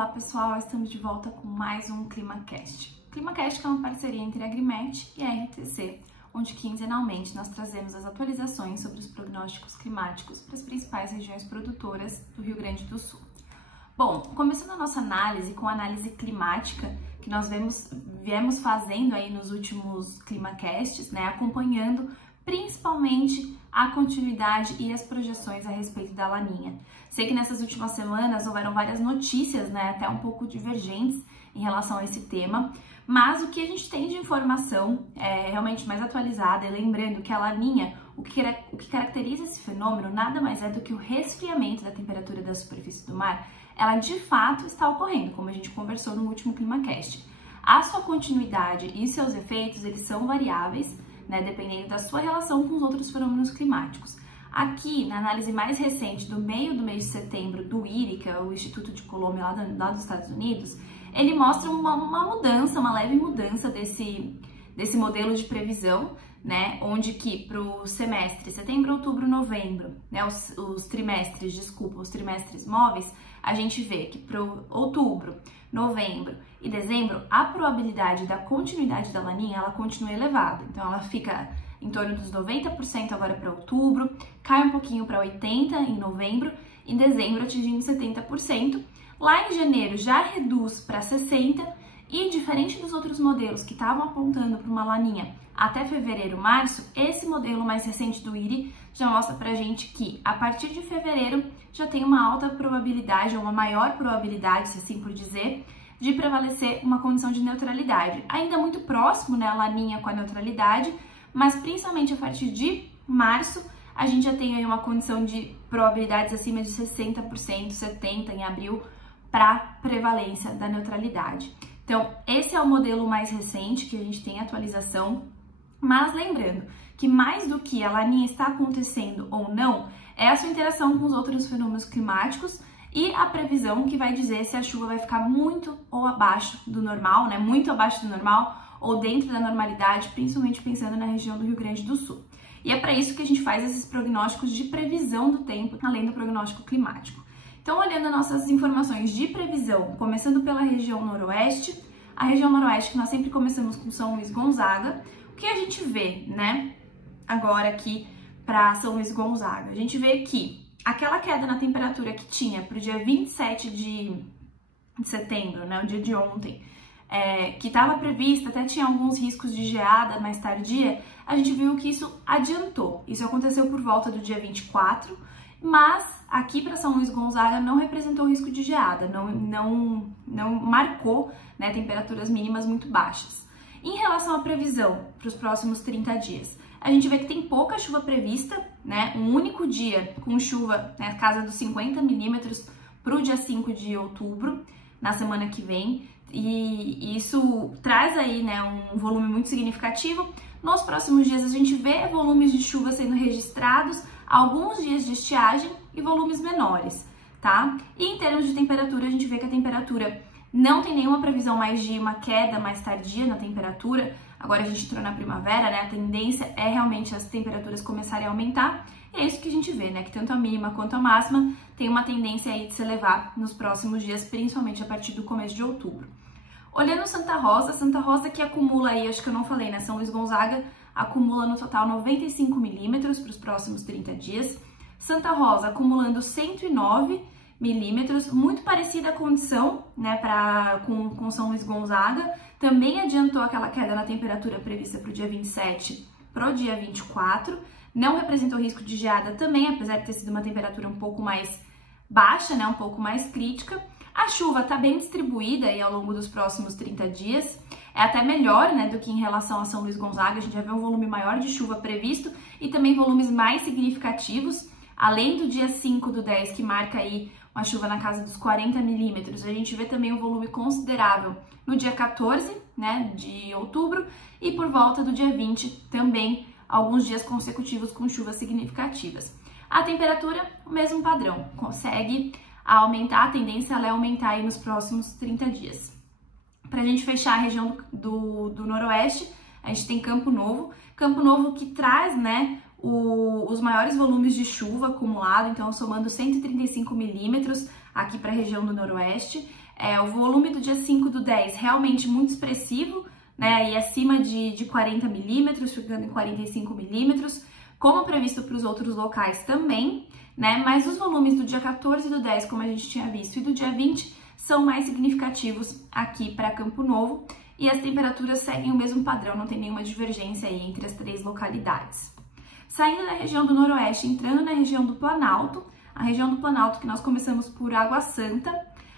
Olá pessoal, estamos de volta com mais um ClimaCast. O ClimaCast é uma parceria entre a Agrimet e a RTC, onde quinzenalmente nós trazemos as atualizações sobre os prognósticos climáticos para as principais regiões produtoras do Rio Grande do Sul. Bom, começando a nossa análise com a análise climática que nós viemos fazendo aí nos últimos ClimaCasts, né, acompanhando principalmente a continuidade e as projeções a respeito da Laninha. Sei que nessas últimas semanas houveram várias notícias, né, até um pouco divergentes em relação a esse tema, mas o que a gente tem de informação é realmente mais atualizada, e lembrando que a Laninha, o que caracteriza esse fenômeno nada mais é do que o resfriamento da temperatura da superfície do mar, ela de fato está ocorrendo, como a gente conversou no último ClimaCast. A sua continuidade e seus efeitos, eles são variáveis, né, dependendo da sua relação com os outros fenômenos climáticos. Aqui, na análise mais recente do meio do mês de setembro do IRI, que é o Instituto de Colômbia lá dos Estados Unidos, ele mostra uma leve mudança desse modelo de previsão, né, onde que para o semestre setembro, outubro, novembro, né, os trimestres móveis, a gente vê que para outubro, novembro e dezembro, a probabilidade da continuidade da Laninha, ela continua elevada. Então, ela fica em torno dos 90% agora para outubro, cai um pouquinho para 80% em novembro, em dezembro atingindo 70%. Lá em janeiro já reduz para 60% e, diferente dos outros modelos que estavam apontando para uma Laninha até fevereiro, março, esse modelo mais recente do IRI já mostra pra gente que a partir de fevereiro já tem uma alta probabilidade, ou uma maior probabilidade, se assim por dizer, de prevalecer uma condição de neutralidade. Ainda muito próximo, né, a Laninha com a neutralidade, mas principalmente a partir de março a gente já tem aí uma condição de probabilidades acima de 60%, 70% em abril, para prevalência da neutralidade. Então, esse é o modelo mais recente que a gente tem atualização, mas lembrando que mais do que a Laninha está acontecendo ou não, é a sua interação com os outros fenômenos climáticos e a previsão que vai dizer se a chuva vai ficar muito ou abaixo do normal, né? Muito abaixo do normal ou dentro da normalidade, principalmente pensando na região do Rio Grande do Sul. E é para isso que a gente faz esses prognósticos de previsão do tempo, além do prognóstico climático. Então, olhando nossas informações de previsão, começando pela região noroeste, a região noroeste que nós sempre começamos com São Luís Gonzaga, o que a gente vê, né, agora aqui para São Luís Gonzaga? A gente vê que aquela queda na temperatura que tinha para o dia 27 de setembro, né, o dia de ontem, que estava prevista, até tinha alguns riscos de geada mais tardia, a gente viu que isso adiantou. Isso aconteceu por volta do dia 24, mas aqui para São Luís Gonzaga não representou risco de geada, não marcou, né, temperaturas mínimas muito baixas. Em relação à previsão para os próximos 30 dias, a gente vê que tem pouca chuva prevista, né, um único dia com chuva na casa dos 50 milímetros para o dia 5 de outubro, na semana que vem, e isso traz aí, né, um volume muito significativo. Nos próximos dias a gente vê volumes de chuva sendo registrados, alguns dias de estiagem e volumes menores, tá? E em termos de temperatura, a gente vê que a temperatura não tem nenhuma previsão mais de uma queda mais tardia na temperatura. Agora a gente entrou na primavera, né? A tendência é realmente as temperaturas começarem a aumentar. E é isso que a gente vê, né? Que tanto a mínima quanto a máxima tem uma tendência aí de se elevar nos próximos dias, principalmente a partir do começo de outubro. Olhando Santa Rosa que acumula aí, acho que eu não falei, né? São Luís Gonzaga acumula no total 95 milímetros para os próximos 30 dias. Santa Rosa acumulando 109 milímetros, muito parecida a condição, né, com São Luís Gonzaga. Também adiantou aquela queda na temperatura prevista para o dia 27 para o dia 24. Não representou risco de geada também, apesar de ter sido uma temperatura um pouco mais baixa, né, um pouco mais crítica. A chuva está bem distribuída aí ao longo dos próximos 30 dias. É até melhor, né, do que em relação a São Luís Gonzaga. A gente já vê um volume maior de chuva previsto e também volumes mais significativos. Além do dia 5 do 10, que marca aí uma chuva na casa dos 40 milímetros, a gente vê também um volume considerável no dia 14, né, de outubro, e por volta do dia 20 também alguns dias consecutivos com chuvas significativas. A temperatura, o mesmo padrão, consegue aumentar, a tendência ela é aumentar aí nos próximos 30 dias. Para a gente fechar a região do noroeste, a gente tem Campo Novo que traz, né, os maiores volumes de chuva acumulado, então somando 135 milímetros aqui para a região do noroeste. O volume do dia 5/10 realmente muito expressivo, né, e acima de 40 milímetros, chegando em 45 milímetros, como previsto para os outros locais também, né, mas os volumes do dia 14/10, como a gente tinha visto, e do dia 20 são mais significativos aqui para Campo Novo, e as temperaturas seguem o mesmo padrão, não tem nenhuma divergência aí entre as 3 localidades. Saindo da região do Noroeste, entrando na região do Planalto, a região do Planalto que nós começamos por Água Santa.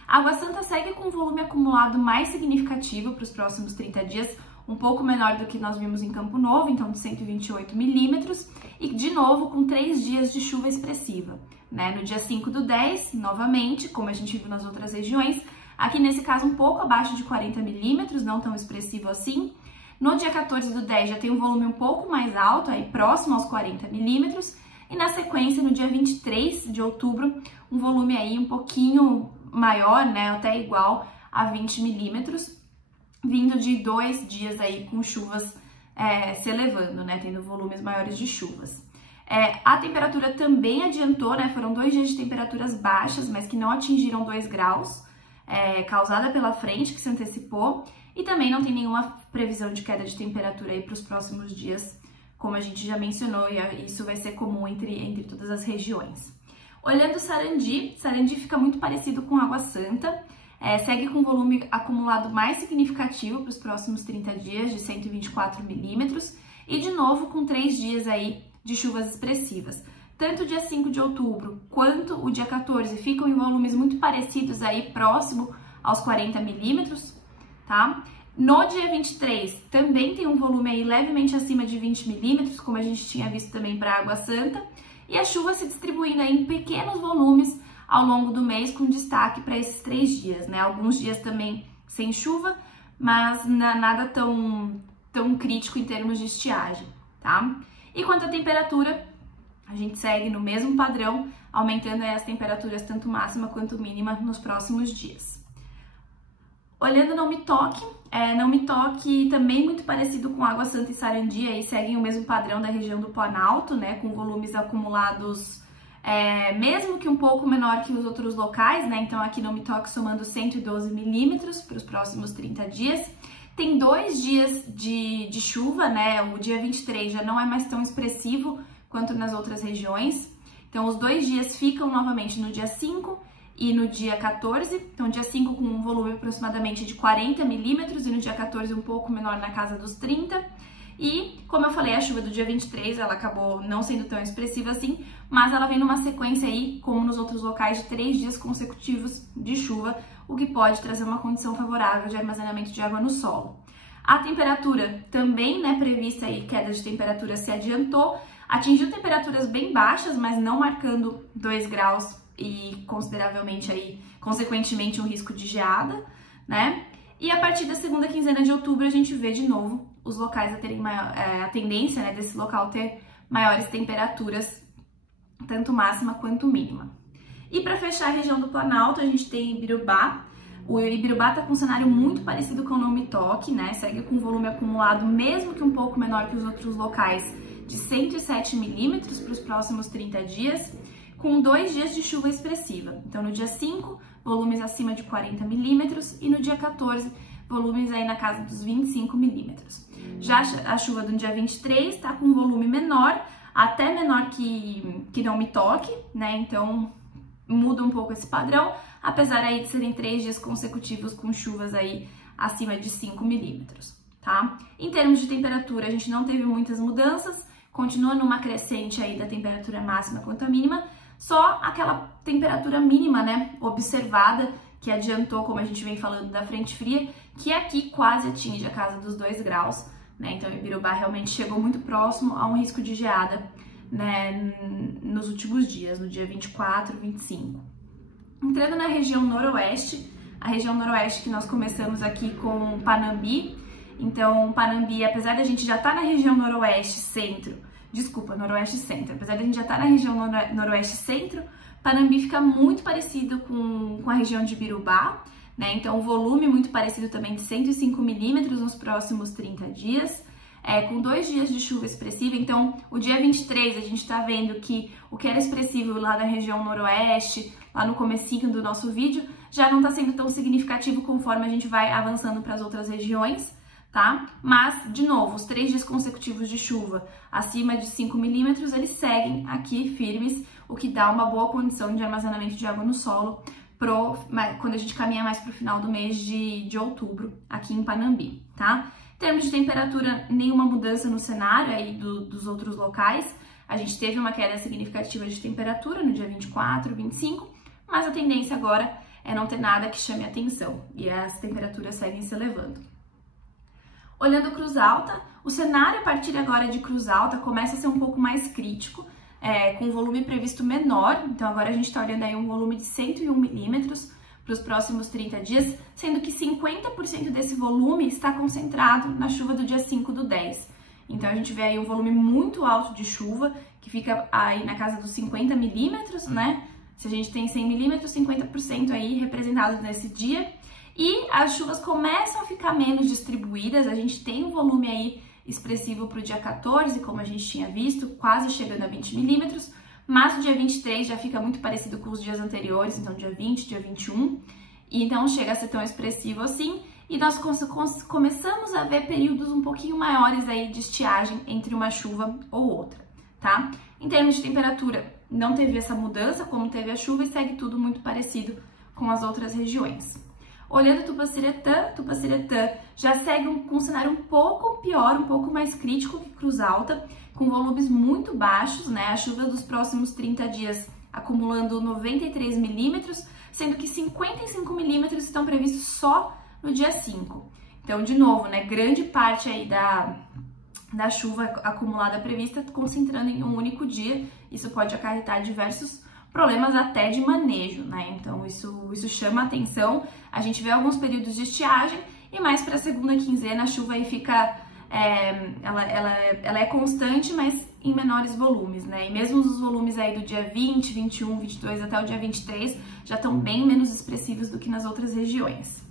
A Água Santa segue com um volume acumulado mais significativo para os próximos 30 dias, um pouco menor do que nós vimos em Campo Novo, então de 128 milímetros, e de novo com 3 dias de chuva expressiva, né? No dia 5/10, novamente, como a gente viu nas outras regiões, aqui nesse caso um pouco abaixo de 40 milímetros, não tão expressivo assim. No dia 14/10 já tem um volume um pouco mais alto, aí próximo aos 40 milímetros, e na sequência, no dia 23 de outubro, um volume aí um pouquinho maior, né, até igual a 20 milímetros, vindo de 2 dias aí com chuvas se elevando, né, tendo volumes maiores de chuvas. A temperatura também adiantou, né, foram 2 dias de temperaturas baixas, mas que não atingiram 2 graus, causada pela frente que se antecipou, e também não tem nenhuma previsão de queda de temperatura aí para os próximos dias, como a gente já mencionou, e isso vai ser comum entre todas as regiões. Olhando Sarandi, Sarandi fica muito parecido com Água Santa, segue com volume acumulado mais significativo para os próximos 30 dias, de 124 milímetros, e de novo com 3 dias aí de chuvas expressivas. Tanto o dia 5 de outubro quanto o dia 14 ficam em volumes muito parecidos aí, próximo aos 40 milímetros, tá? No dia 23 também tem um volume aí levemente acima de 20 milímetros, como a gente tinha visto também para Água Santa, e a chuva se distribuindo aí em pequenos volumes ao longo do mês, com destaque para esses 3 dias, né? Alguns dias também sem chuva, mas nada tão crítico em termos de estiagem, tá? E quanto à temperatura, a gente segue no mesmo padrão, aumentando aí as temperaturas tanto máxima quanto mínima nos próximos dias. Olhando Não Me Toque, Não Me Toque também muito parecido com Água Santa e Sarandi, aí seguem o mesmo padrão da região do Planalto, né, com volumes acumulados mesmo que um pouco menor que os outros locais, né, então aqui Não Me Toque somando 112 milímetros para os próximos 30 dias. Tem 2 dias de chuva, né, o dia 23 já não é mais tão expressivo quanto nas outras regiões, então os 2 dias ficam novamente no dia 5 e no dia 14, então dia 5 com um volume aproximadamente de 40 milímetros e no dia 14 um pouco menor na casa dos 30. E, como eu falei, a chuva do dia 23, ela acabou não sendo tão expressiva assim, mas ela vem numa sequência aí, como nos outros locais, de 3 dias consecutivos de chuva, o que pode trazer uma condição favorável de armazenamento de água no solo. A temperatura também, né, prevista aí, queda de temperatura se adiantou, atingiu temperaturas bem baixas, mas não marcando 2 graus e consideravelmente aí, consequentemente, um risco de geada, né? E a partir da segunda quinzena de outubro a gente vê de novo os locais a terem a tendência, né, desse local ter maiores temperaturas, tanto máxima quanto mínima. E para fechar a região do Planalto, a gente tem Ibirubá. O Ibirubá está com um cenário muito parecido com o Não Me Toque, né? Segue com volume acumulado, mesmo que um pouco menor que os outros locais, de 107 milímetros para os próximos 30 dias, com 2 dias de chuva expressiva. Então, no dia 5, volumes acima de 40 milímetros e no dia 14, volumes aí na casa dos 25 milímetros. Já a chuva do dia 23 está com um volume menor, até menor que Não Me Toque, né? Então, muda um pouco esse padrão, apesar aí de serem 3 dias consecutivos com chuvas aí acima de 5 milímetros, tá? Em termos de temperatura, a gente não teve muitas mudanças, continua numa crescente aí da temperatura máxima quanto a mínima, só aquela temperatura mínima, né, observada, que adiantou, como a gente vem falando, da frente fria, que aqui quase atinge a casa dos 2 graus, né? Então, Ibirubá realmente chegou muito próximo a um risco de geada, né, nos últimos dias, no dia 24, 25. Entrando na região noroeste, a região noroeste que nós começamos aqui com Panambi. Então, Panambi, apesar da gente já estar na região noroeste centro, noroeste centro, apesar da gente já estar na região noroeste centro, Panambi fica muito parecido com a região de Ibirubá, né? Então, o volume muito parecido também, de 105 milímetros nos próximos 30 dias. com 2 dias de chuva expressiva. Então, o dia 23 a gente está vendo que o que era expressivo lá na região noroeste, lá no comecinho do nosso vídeo, já não está sendo tão significativo conforme a gente vai avançando para as outras regiões, tá? Mas, de novo, os 3 dias consecutivos de chuva acima de 5 milímetros, eles seguem aqui firmes, o que dá uma boa condição de armazenamento de água no solo quando a gente caminha mais para o final do mês de outubro, aqui em Panambi, tá? Em termos de temperatura, nenhuma mudança no cenário aí dos outros locais. A gente teve uma queda significativa de temperatura no dia 24, 25, mas a tendência agora é não ter nada que chame atenção e as temperaturas seguem se elevando. Olhando Cruz Alta, o cenário a partir agora de Cruz Alta começa a ser um pouco mais crítico, com volume previsto menor. Então agora a gente está olhando aí um volume de 101 milímetros para os próximos 30 dias, sendo que 50% desse volume está concentrado na chuva do dia 5 do 10. Então a gente vê aí um volume muito alto de chuva, que fica aí na casa dos 50 milímetros, né? Se a gente tem 100 milímetros, 50% aí representado nesse dia. E as chuvas começam a ficar menos distribuídas, a gente tem um volume aí expressivo para o dia 14, como a gente tinha visto, quase chegando a 20 milímetros, mas o dia 23 já fica muito parecido com os dias anteriores, então dia 20, dia 21, e então chega a ser tão expressivo assim, e nós começamos a ver períodos um pouquinho maiores aí de estiagem entre uma chuva ou outra, tá? Em termos de temperatura, não teve essa mudança como teve a chuva e segue tudo muito parecido com as outras regiões. Olhando Tupaciretã já segue com um cenário um pouco pior, um pouco mais crítico que Cruz Alta, com volumes muito baixos, né? A chuva dos próximos 30 dias acumulando 93 milímetros, sendo que 55 milímetros estão previstos só no dia 5. Então, de novo, né? Grande parte aí da chuva acumulada prevista concentrando em um único dia. Isso pode acarretar diversos problemas até de manejo, né? Então isso chama atenção. A gente vê alguns períodos de estiagem e mais para a segunda quinzena a chuva aí fica, ela é constante, mas em menores volumes, né? E mesmo os volumes aí do dia 20, 21, 22 até o dia 23 já estão bem menos expressivos do que nas outras regiões.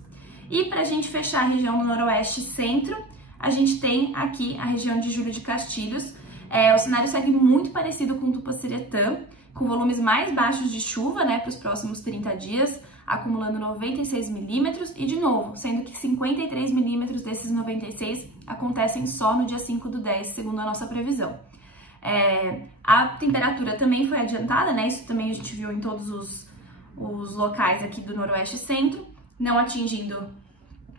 E para a gente fechar a região do Noroeste e Centro, a gente tem aqui a região de Júlio de Castilhos. O cenário segue muito parecido com Tupaciretã, com volumes mais baixos de chuva, né, para os próximos 30 dias, acumulando 96 milímetros e, de novo, sendo que 53 milímetros desses 96 acontecem só no dia 5 do 10, segundo a nossa previsão. A temperatura também foi adiantada, né, isso também a gente viu em todos os locais aqui do Noroeste e Centro, não atingindo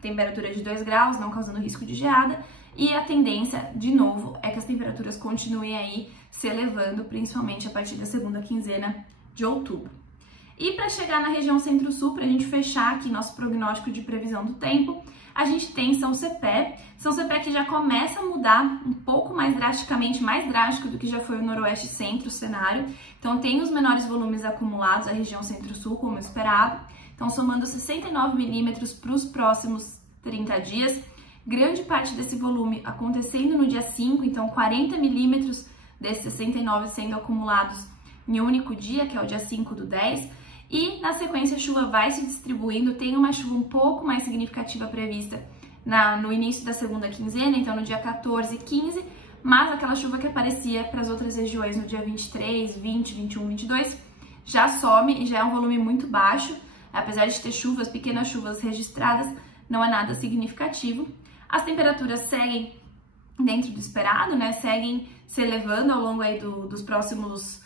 temperatura de 2 graus, não causando risco de geada, e a tendência, de novo, é que as temperaturas continuem aí se elevando, principalmente a partir da segunda quinzena de outubro. E para chegar na região Centro-Sul, para a gente fechar aqui nosso prognóstico de previsão do tempo, a gente tem São Cepé que já começa a mudar um pouco mais drasticamente, mais drástico do que já foi o Noroeste e Centro, o cenário. Então tem os menores volumes acumulados a região Centro-Sul, como esperado. Então somando 69 milímetros para os próximos 30 dias, grande parte desse volume acontecendo no dia 5, então 40 milímetros desses 69 sendo acumulados em um único dia, que é o dia 5 do 10, e na sequência a chuva vai se distribuindo, tem uma chuva um pouco mais significativa prevista no início da segunda quinzena, então no dia 14 e 15, mas aquela chuva que aparecia para as outras regiões no dia 23, 20, 21, 22, já some e já é um volume muito baixo, apesar de ter chuvas, pequenas chuvas registradas, não é nada significativo. As temperaturas seguem dentro do esperado, né? Seguem se elevando ao longo aí dos próximos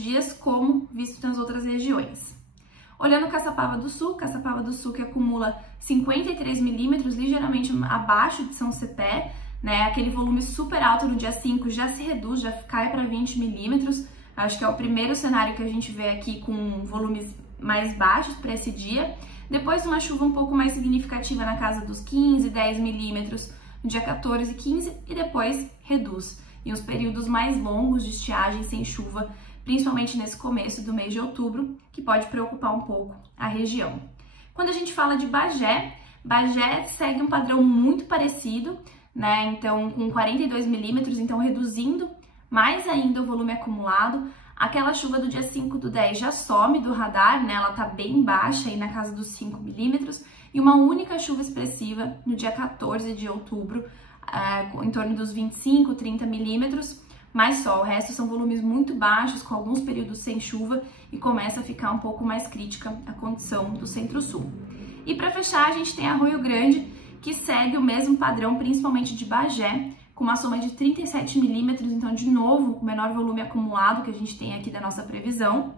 dias, como visto nas outras regiões. Olhando Caçapava do Sul que acumula 53 milímetros, ligeiramente abaixo de São Cepé, né? Aquele volume super alto no dia 5 já se reduz, já cai para 20 milímetros. Acho que é o primeiro cenário que a gente vê aqui com volumes mais baixos para esse dia. Depois uma chuva um pouco mais significativa na casa dos 15, 10 milímetros no dia 14 e 15 e depois reduz. E os períodos mais longos de estiagem sem chuva, principalmente nesse começo do mês de outubro, que pode preocupar um pouco a região. Quando a gente fala de Bagé segue um padrão muito parecido, né? Então com 42 milímetros, então reduzindo mais ainda o volume acumulado. Aquela chuva do dia 5 do 10 já some do radar, né? Ela tá bem baixa aí na casa dos 5 milímetros e uma única chuva expressiva no dia 14 de outubro, em torno dos 25, 30 milímetros, mas só. O resto são volumes muito baixos, com alguns períodos sem chuva, e começa a ficar um pouco mais crítica a condição do Centro-Sul. E para fechar, a gente tem Arroio Grande, que segue o mesmo padrão, principalmente de Bagé, com uma soma de 37 milímetros, então, de novo, o menor volume acumulado que a gente tem aqui da nossa previsão.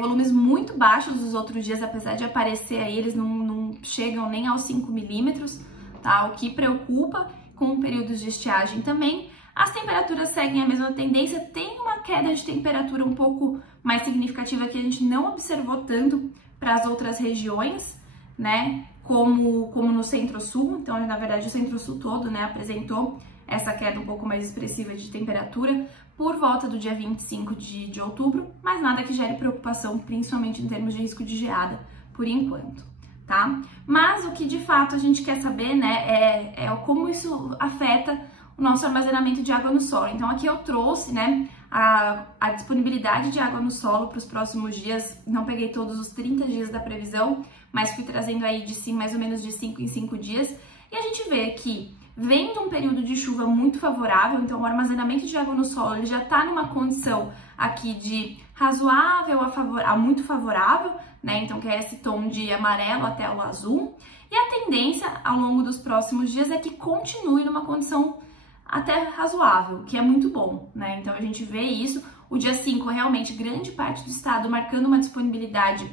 Volumes muito baixos dos outros dias, apesar de aparecer aí, eles não chegam nem aos 5 milímetros, tá? O que preocupa, com períodos de estiagem também. As temperaturas seguem a mesma tendência, tem uma queda de temperatura um pouco mais significativa que a gente não observou tanto para as outras regiões, né? Como no Centro-Sul. Então, na verdade, o Centro-Sul todo, né, apresentou essa queda um pouco mais expressiva de temperatura por volta do dia 25 de outubro, mas nada que gere preocupação, principalmente em termos de risco de geada, por enquanto, tá? Mas o que de fato a gente quer saber, né, é como isso afeta o nosso armazenamento de água no solo. Então aqui eu trouxe, né, a disponibilidade de água no solo para os próximos dias. Não peguei todos os 30 dias da previsão, mas fui trazendo aí mais ou menos de 5 em 5 dias. E a gente vê que vem de um período de chuva muito favorável, então o armazenamento de água no solo ele já está numa condição aqui de razoável a muito favorável, né? Então que é esse tom de amarelo até o azul. E a tendência ao longo dos próximos dias é que continue numa condição até razoável, que é muito bom, né? Então a gente vê isso. O dia 5, realmente, grande parte do estado marcando uma disponibilidade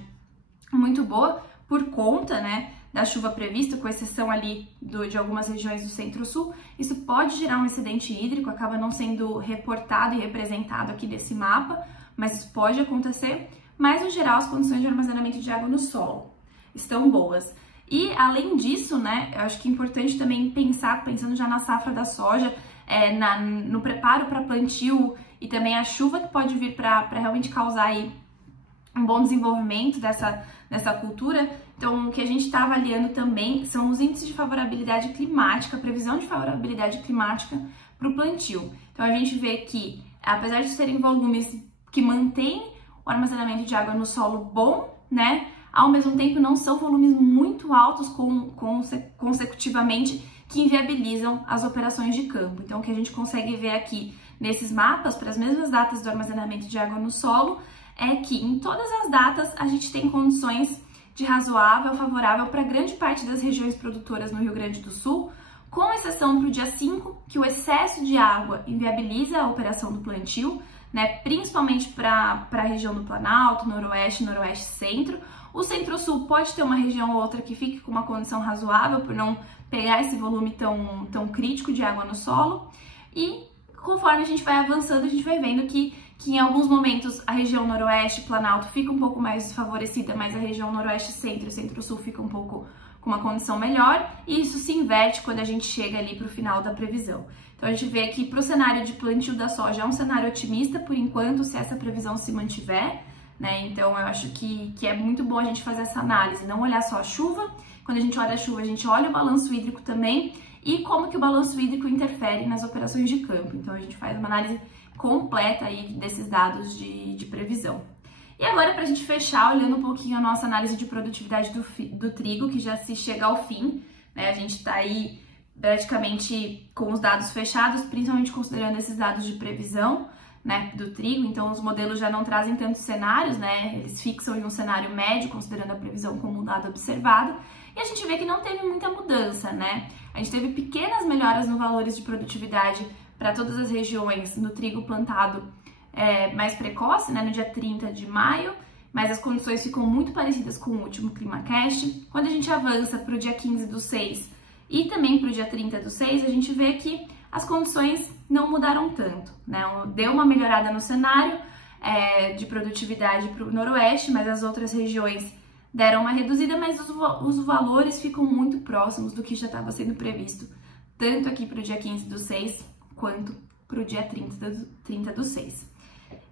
muito boa por conta, né, da chuva prevista, com exceção ali de algumas regiões do Centro-Sul. Isso pode gerar um excedente hídrico, acaba não sendo reportado e representado aqui desse mapa, mas isso pode acontecer. Mas, no geral, as condições de armazenamento de água no solo estão boas. E, além disso, né, eu acho que é importante também pensando já na safra da soja, no preparo para plantio e também a chuva que pode vir para realmente causar aí um bom desenvolvimento dessa cultura. Então, o que a gente está avaliando também são os índices de favorabilidade climática, a previsão de favorabilidade climática para o plantio. Então, a gente vê que, apesar de serem volumes que mantêm o armazenamento de água no solo bom, né, ao mesmo tempo não são volumes muito altos consecutivamente que inviabilizam as operações de campo. Então, o que a gente consegue ver aqui nesses mapas, para as mesmas datas do armazenamento de água no solo, é que em todas as datas a gente tem condições de razoável, favorável para grande parte das regiões produtoras no Rio Grande do Sul, com exceção para o dia 5, que o excesso de água inviabiliza a operação do plantio, né, principalmente para a região do Planalto, Noroeste, Noroeste Centro. O Centro-Sul pode ter uma região ou outra que fique com uma condição razoável por não pegar esse volume tão crítico de água no solo. E conforme a gente vai avançando, a gente vai vendo que em alguns momentos a região Noroeste, Planalto, fica um pouco mais desfavorecida, mas a região Noroeste Centro e Centro-Sul fica um pouco com uma condição melhor, e isso se inverte quando a gente chega ali para o final da previsão. Então a gente vê que para o cenário de plantio da soja é um cenário otimista por enquanto, se essa previsão se mantiver, né? Então eu acho que é muito bom a gente fazer essa análise, não olhar só a chuva. Quando a gente olha a chuva, a gente olha o balanço hídrico também e como que o balanço hídrico interfere nas operações de campo. Então a gente faz uma análise completa aí desses dados de previsão. E agora, para a gente fechar, olhando um pouquinho a nossa análise de produtividade do trigo, que já se chega ao fim, né? A gente está aí praticamente com os dados fechados, principalmente considerando esses dados de previsão, né, do trigo. Então os modelos já não trazem tantos cenários, né? Eles fixam em um cenário médio, considerando a previsão como um dado observado, e a gente vê que não teve muita mudança, né? A gente teve pequenas melhoras no valores de produtividade para todas as regiões no trigo plantado mais precoce, né, no dia 30 de maio, mas as condições ficam muito parecidas com o último ClimaCast. Quando a gente avança para o dia 15/6 e também para o dia 30/6, a gente vê que as condições não mudaram tanto, né? Deu uma melhorada no cenário de produtividade para o Noroeste, mas as outras regiões deram uma reduzida, mas os valores ficam muito próximos do que já estava sendo previsto, tanto aqui para o dia 15/6 quanto para o dia 30/6.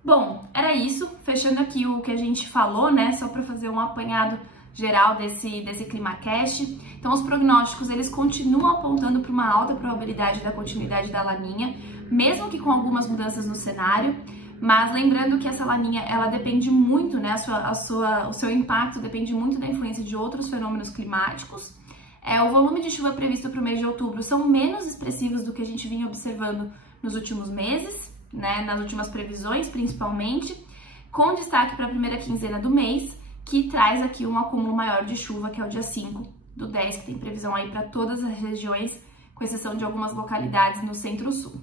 Bom, era isso, fechando aqui o que a gente falou, né, só para fazer um apanhado geral desse ClimaCast. Então, os prognósticos, eles continuam apontando para uma alta probabilidade da continuidade da laninha, mesmo que com algumas mudanças no cenário, mas lembrando que essa laninha, ela depende muito, né, o seu impacto depende muito da influência de outros fenômenos climáticos. O volume de chuva previsto para o mês de outubro são menos expressivos do que a gente vinha observando nos últimos meses, né, nas últimas previsões principalmente, com destaque para a primeira quinzena do mês, que traz aqui um acúmulo maior de chuva, que é o dia 5/10, que tem previsão aí para todas as regiões, com exceção de algumas localidades no centro-sul.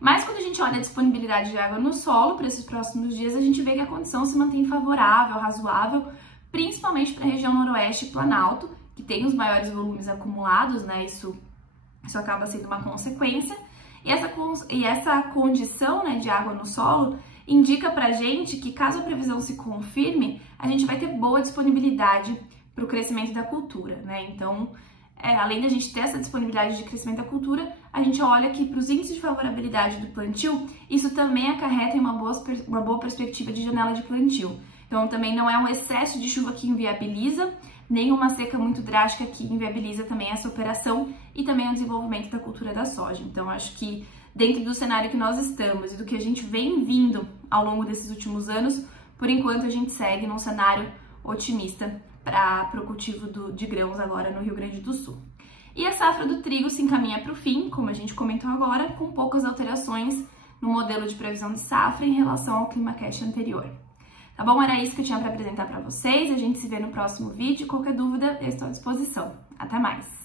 Mas quando a gente olha a disponibilidade de água no solo para esses próximos dias, a gente vê que a condição se mantém favorável, razoável, principalmente para a região noroeste e Planalto, que tem os maiores volumes acumulados, né? Isso acaba sendo uma consequência. E essa condição, né, de água no solo indica pra gente que, caso a previsão se confirme, a gente vai ter boa disponibilidade para o crescimento da cultura, né? Então, além da gente ter essa disponibilidade de crescimento da cultura, a gente olha que para os índices de favorabilidade do plantio, isso também acarreta em uma boa perspectiva de janela de plantio. Então, também não é um excesso de chuva que inviabiliza, nem uma seca muito drástica que inviabiliza também essa operação e também o desenvolvimento da cultura da soja. Então, acho que dentro do cenário que nós estamos e do que a gente vem vindo ao longo desses últimos anos, por enquanto a gente segue num cenário otimista para o cultivo de grãos agora no Rio Grande do Sul. E a safra do trigo se encaminha para o fim, como a gente comentou agora, com poucas alterações no modelo de previsão de safra em relação ao ClimaCast anterior. Tá bom? Era isso que eu tinha para apresentar para vocês. A gente se vê no próximo vídeo. Qualquer dúvida, eu estou à disposição. Até mais!